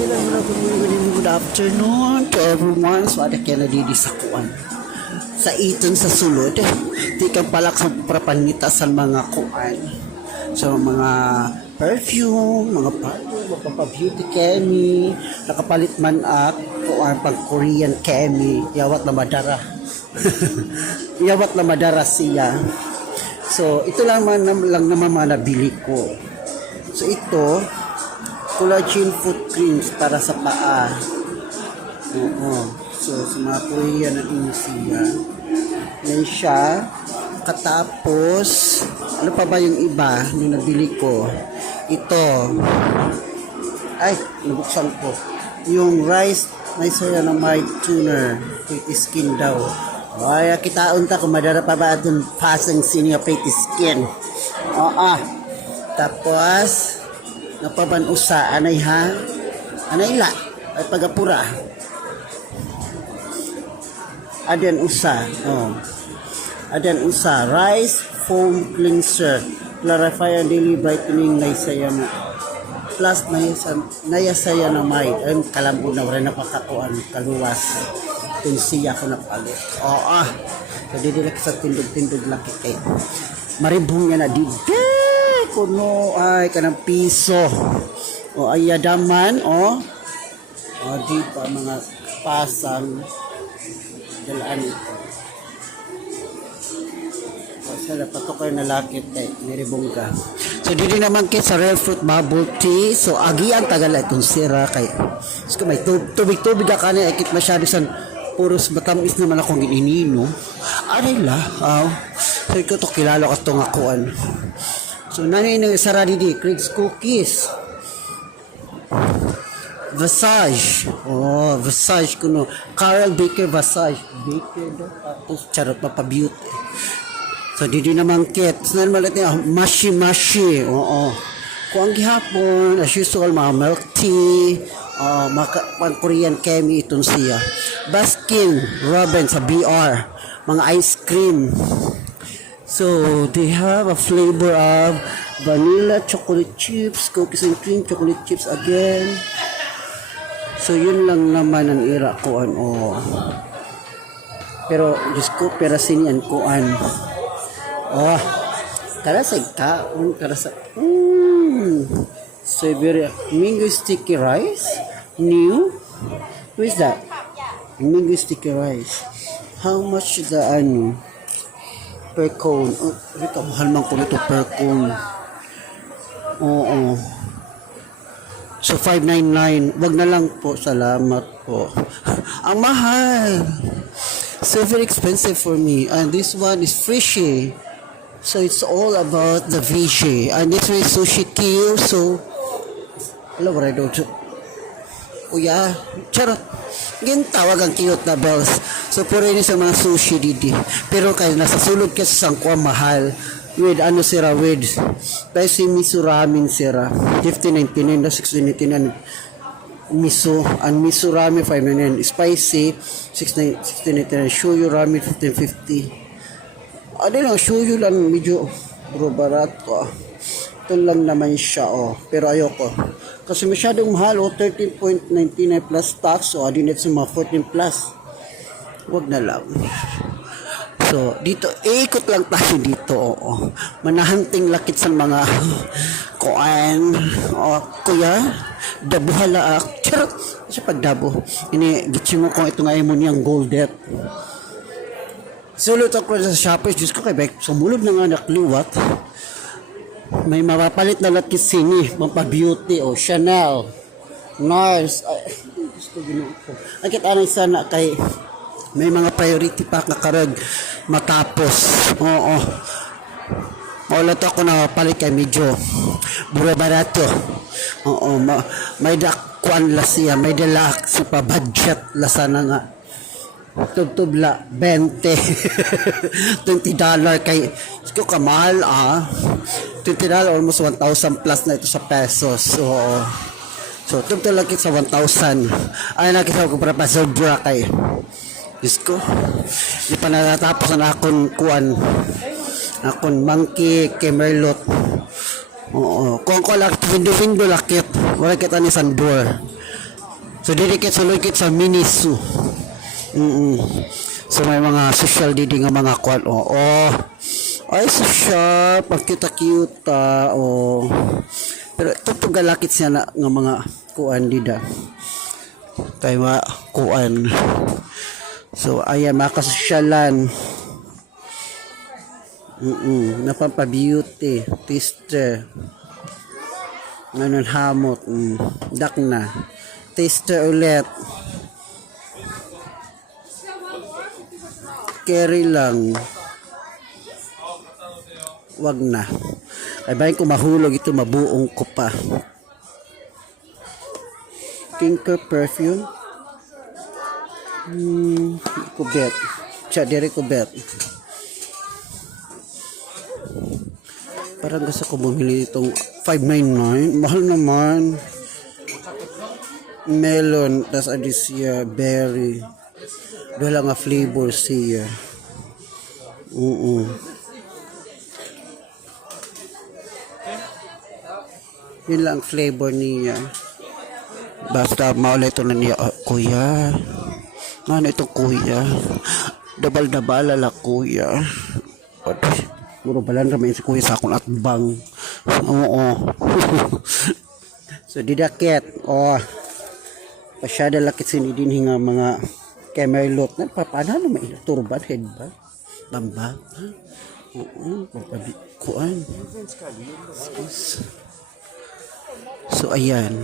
Good afternoon to everyone. So, ada kaya nadidi sa kuan. Sa iton sa sulod, di kang palak sa prapanita sa mga kuan. So, mga perfume, mga beauty chemi, nakapalit man at kuan pang Korean chemi, yawat na madara. Yawat na madara siya. So, ito lang naman nabili ko. So, ito, collagen foot creams para sa paa. Oo. So, sa mga Korean na inisiya. Yan siya. Katapos, ano pa ba yung iba nung nabili ko? Ito. Ay, nabuksan ko. Yung rice niacinamide toner. Pretty skin daw. Ay, kitaon ta kung madara pa ba itong pasang senior pretty skin. Oo. Tapos, napabanusa, anay ha? Anay la, ay pagapura. Adan usa, oh. Adan usa, rice foam cleanser, clarifier daily brightening niacinamide. Plus niacinamide, ay kalambo na wala napakakuan, kaluwas. Kung siya ko napalit. Oo, so didilak sa tindog-tindog laki kay. Maribong niya na dide. Kuno ay kanang piso o ayadaman o di pa mga pasang dalaan ito sala patukay na lakit kay miribongga. So dito naman kay sa real fruit bubble tea, so agian tagal itong sira kay so may tubig ka na ikit masyado san puros matamis naman akong ininino aray la so ito to kilala ka itong akuan. So, nanay nang saradi di, Craig's Cookies. Visage. Oh, Visage kuno. Carl Baker Visage. Baker do. Tapos, charot beauty. So, dito naman kit. So, naman natin, mashi. Oo. Kung ang gihapon, as usual, mga milk tea, mga Korean chemi itong siya. Baskin Robbins sa BR. Mga ice cream. So, they have a flavor of vanilla, chocolate chips, cookies and cream, chocolate chips again. So, yun lang naman ang ira kuan. Oh. Pero, Diyos ko, perasin yan kuan. Oh, karasay ka. Karasay. So, very mango sticky rice. New. Who is that? Mango sticky rice. How much the per cone? Oh, ito, mahal man ko nito per cone. Oo. So, 599. Wag na lang po. Salamat po. Ang mahal. So, very expensive for me. And this one is fishy. So, it's all about the veggie. And this one is sushi kill. So, hello, what I do? Oh, yeah. Charot. Gintawag ang cute na bells. So, puro yun sa mga sushi didi. Pero kayo, nasa sulod ka sa sangkwa mahal. With ano sira, with dahil si miso ramen sira. 15.99 na 16.99. Miso. Ang miso ramen 5.99. Spicy 16.99. Shoyu ramen 15.50. Ano lang, shoyu lang medyo bro barato. Ito lang naman siya, oh. Pero ayoko. Kasi masyadong mahal, 13.99 plus tax, so adinit sa mga 14 plus. Wag na lang. So, dito, ikot lang tayo dito, oo. Manahanting lakit sa mga kuan, kuya, dabo halaak. Charot, sa pagdabo. Gitsin mo kung ito nga mo niyang goldet. Sulot ako sa Shopee, Diyos ko kay Beck, sumulod na nga nakliwat. May mapapalit na lakit sini, beauty o Chanel, NARS. Gusto ginoon ko. Akit anay sana kay may mga priority pa kakarag matapos. Oo. Wala to ako na palit kay medyo bura barato. Oo. May dakuan la siya, may dalak sa pa budget la sana nga. Tubla 20 $20 kay ko kamahal $20 almost 1,000 plus na ito sa pesos. So tubto lang sa 1,000 ay nakita ko para pa sobra kay Diyos ko di pa natatapos na akong kuan akong monkey kemerlot. Oo, kung ko lang, vindo lakit. Wala kita ni Sandor. So didikit sa lugit sa Miniso. So may mga social didi nga mga kuan. Ay social, pag cute Pero ito galakit siya na nga mga kuan dida. Kay kuan. So ayan makasosyalan. Napapabeauty, taster. Ngayon hamot, dak na. Taster ulit. Carry lang. Wag na. Ay bayan ko mahulog ito, mabuong ko pa. Tinker perfume. Kubet. Dire kubet. Parang gusto ko bumili itong 599. Mahal naman. Melon, tas adisya, berry. Dala nga flavor siya. Yun lang flavor niya. Basta maulit ito na niya. Kuya. Ano ito kuya? Dabal-dabal ala kuya. Puro balan ramain si kuya sa akong atbang. So didakit. Pasyada lakit sinidin hinga mga kemerlot. Paano naman turban, headband, bambag. Kuan. So ayan.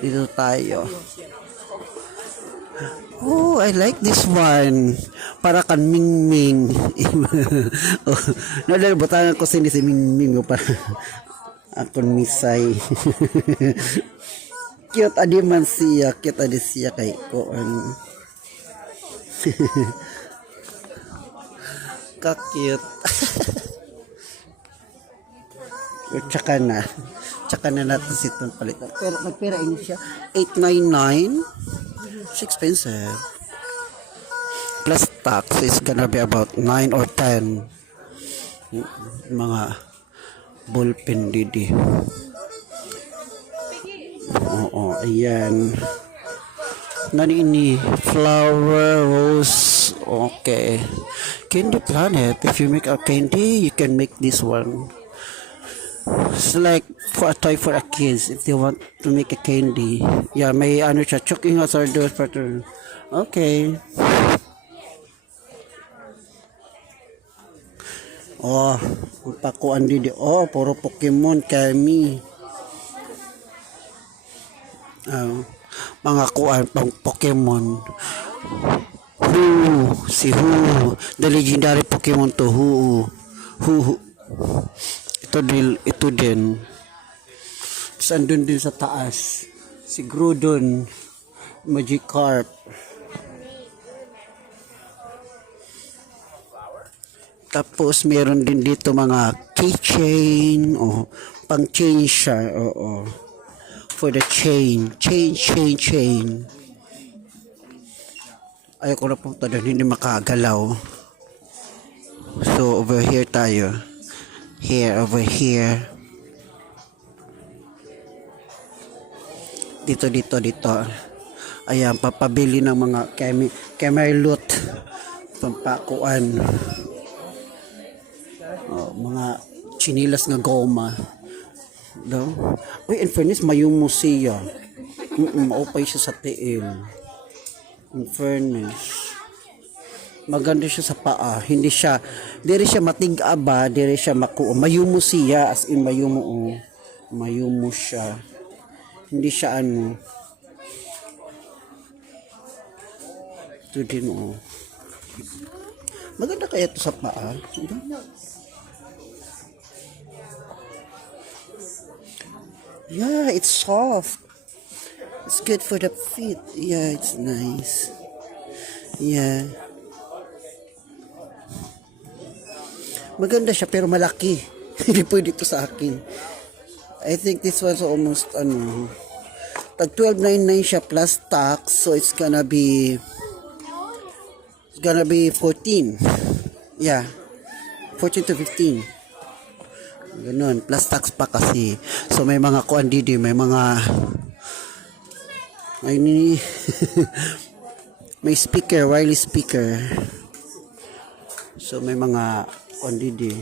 Dito tayo. I like this one. Para kan Mingming. Nalalabutangan ko si Mingming para akon misay. Cute adi man siya. Cute adi siya kay ko. Ka-cute. Tsaka na natin sitong palitan. Pero nagpira ini siya. 899. It's expensive. Plus tax is gonna be about 9 or 10. Mga ballpen didi. Ayan. Nani ini? Flower, rose. Okay. Candy Planet. If you make a candy, you can make this one. It's like for a toy for a kids if they want to make a candy. Yeah, may ano siya, choking us or those pattern. Okay. Pakuan didi. Puro Pokemon kami. Mga kuan pang Pokemon. The legendary Pokemon to Hu. Ito din. Sandun din sa taas. Si Groudon, Magikarp. Tapos meron din dito mga keychain. Pang chain siya. For the chain. Chain. Ayoko na punta doon. Hindi makagalaw. So over here tayo. Over here. Dito. Ayan, papabili ng mga kemerlot. Pampakuan. Mga chinilas nga goma. In fairness, mayumo siya. Maupay siya sa tiil. In fairness. Maganda siya sa paa. Hindi siya matig-aba, diri siya mayumo siya, as in mayumo siya. Hindi siya ito din maganda kaya ito sa paa. Yeah, it's soft. It's good for the feet. Yeah, it's nice. Yeah. Maganda siya pero malaki. Hindi pwede ito sa akin. I think this was almost tag 12.99 siya plus tax, so it's gonna be 14. Yeah. 14 to 15. Ganun, plus tax pa kasi. So may mga kuan didi, may mga Ay ni may speaker, wireless speaker. So may mga ondidi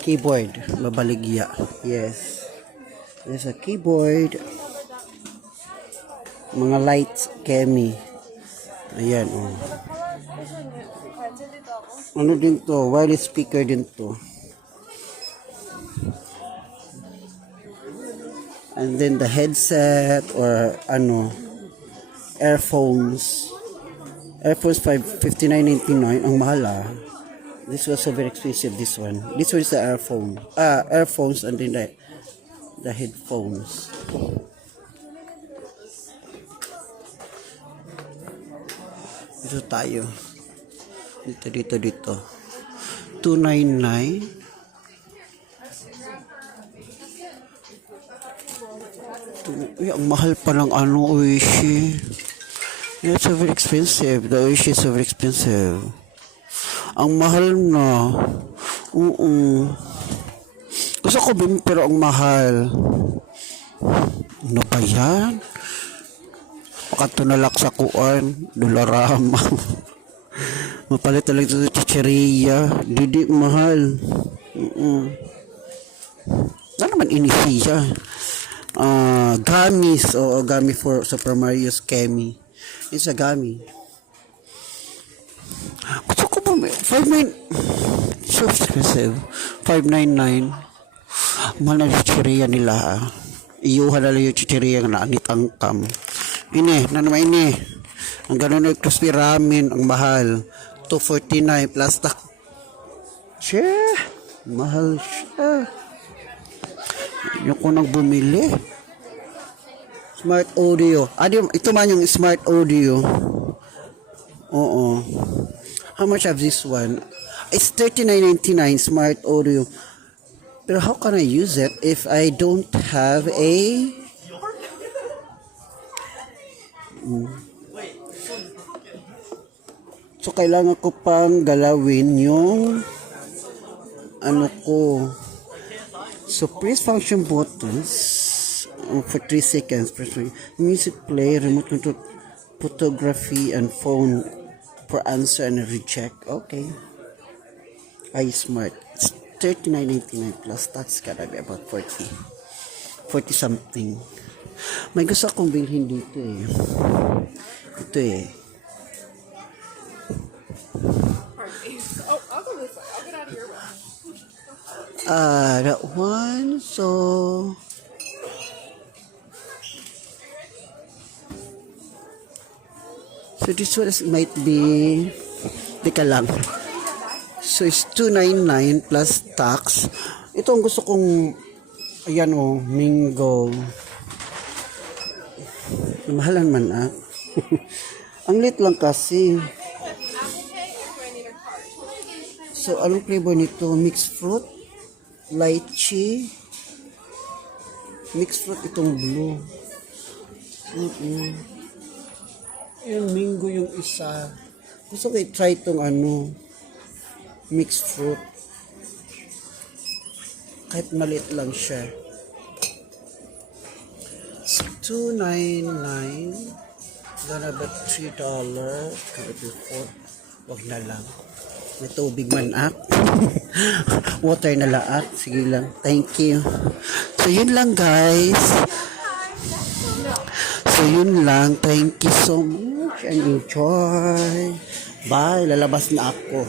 keyboard, mabaligya. Yes. There's a keyboard. Mga lights, Kemi. Ayan, oh. Ano din to? Wireless speaker din to. And then the headset or ano, earphones. Earphones 59.99. Ang mahal ah. This was so very expensive, this one. This one is the earphone. Earphones and then the headphones. Dito tayo. Dito. 299. Uy, ang mahal pa ng ano, Oishi. Yeah, it's so very expensive. The Oishi is so very expensive. Ang mahal na. Gusto ko din, pero ang mahal. Ano ba yan? Pakatunalak sa kuan. Dolarama. Mapalit talaga ito sa chicheria. Didi mahal. Ano naman inisiya? Gummies o gummy for Super Mario's Kemi. It's a gummy. Gusto ko ba so expensive. 599. Mahal na yung chicheria nila. Iyuhan na lang yung chicheria na anitangkam. Ini, naman ini. Ang gano'n na crispy ramen, ang mahal. 249 plus tax. Mahal siya. Yung ko nang bumili. Smart audio. Ito man yung smart audio. Oo. How much of this one? It's $39.99 smart audio. Pero how can I use it if I don't have a... So, kailangan ko pang galawin yung ano ko. So, press function buttons for 3 seconds. Music play, remote control, photography, and phone for answer and reject. Okay. iSmart. It's $39.99 plus tax. Gotta be about 40 something. May gusto akong bilhin dito eh. Ito eh. That one. So this one might be, teka lang. So it's $299 plus tax. Ito ang gusto kong, ayan o, Mingo. Mahalan man ah. Ang lit lang kasi. So anong flavor nito? Mixed fruit, lychee, mixed fruit itong blue. Yung Mingo yung isa. Gusto ko i-try itong ano, mixed fruit. Kahit maliit lang siya. It's $2.99. Gonna be $3. Gonna be $4. Wag na lang. May tubig man ak. Water na laat. Sige lang. Thank you. So yun lang guys. So yun lang. Thank you so much and enjoy. Bye. Lalabas na ako.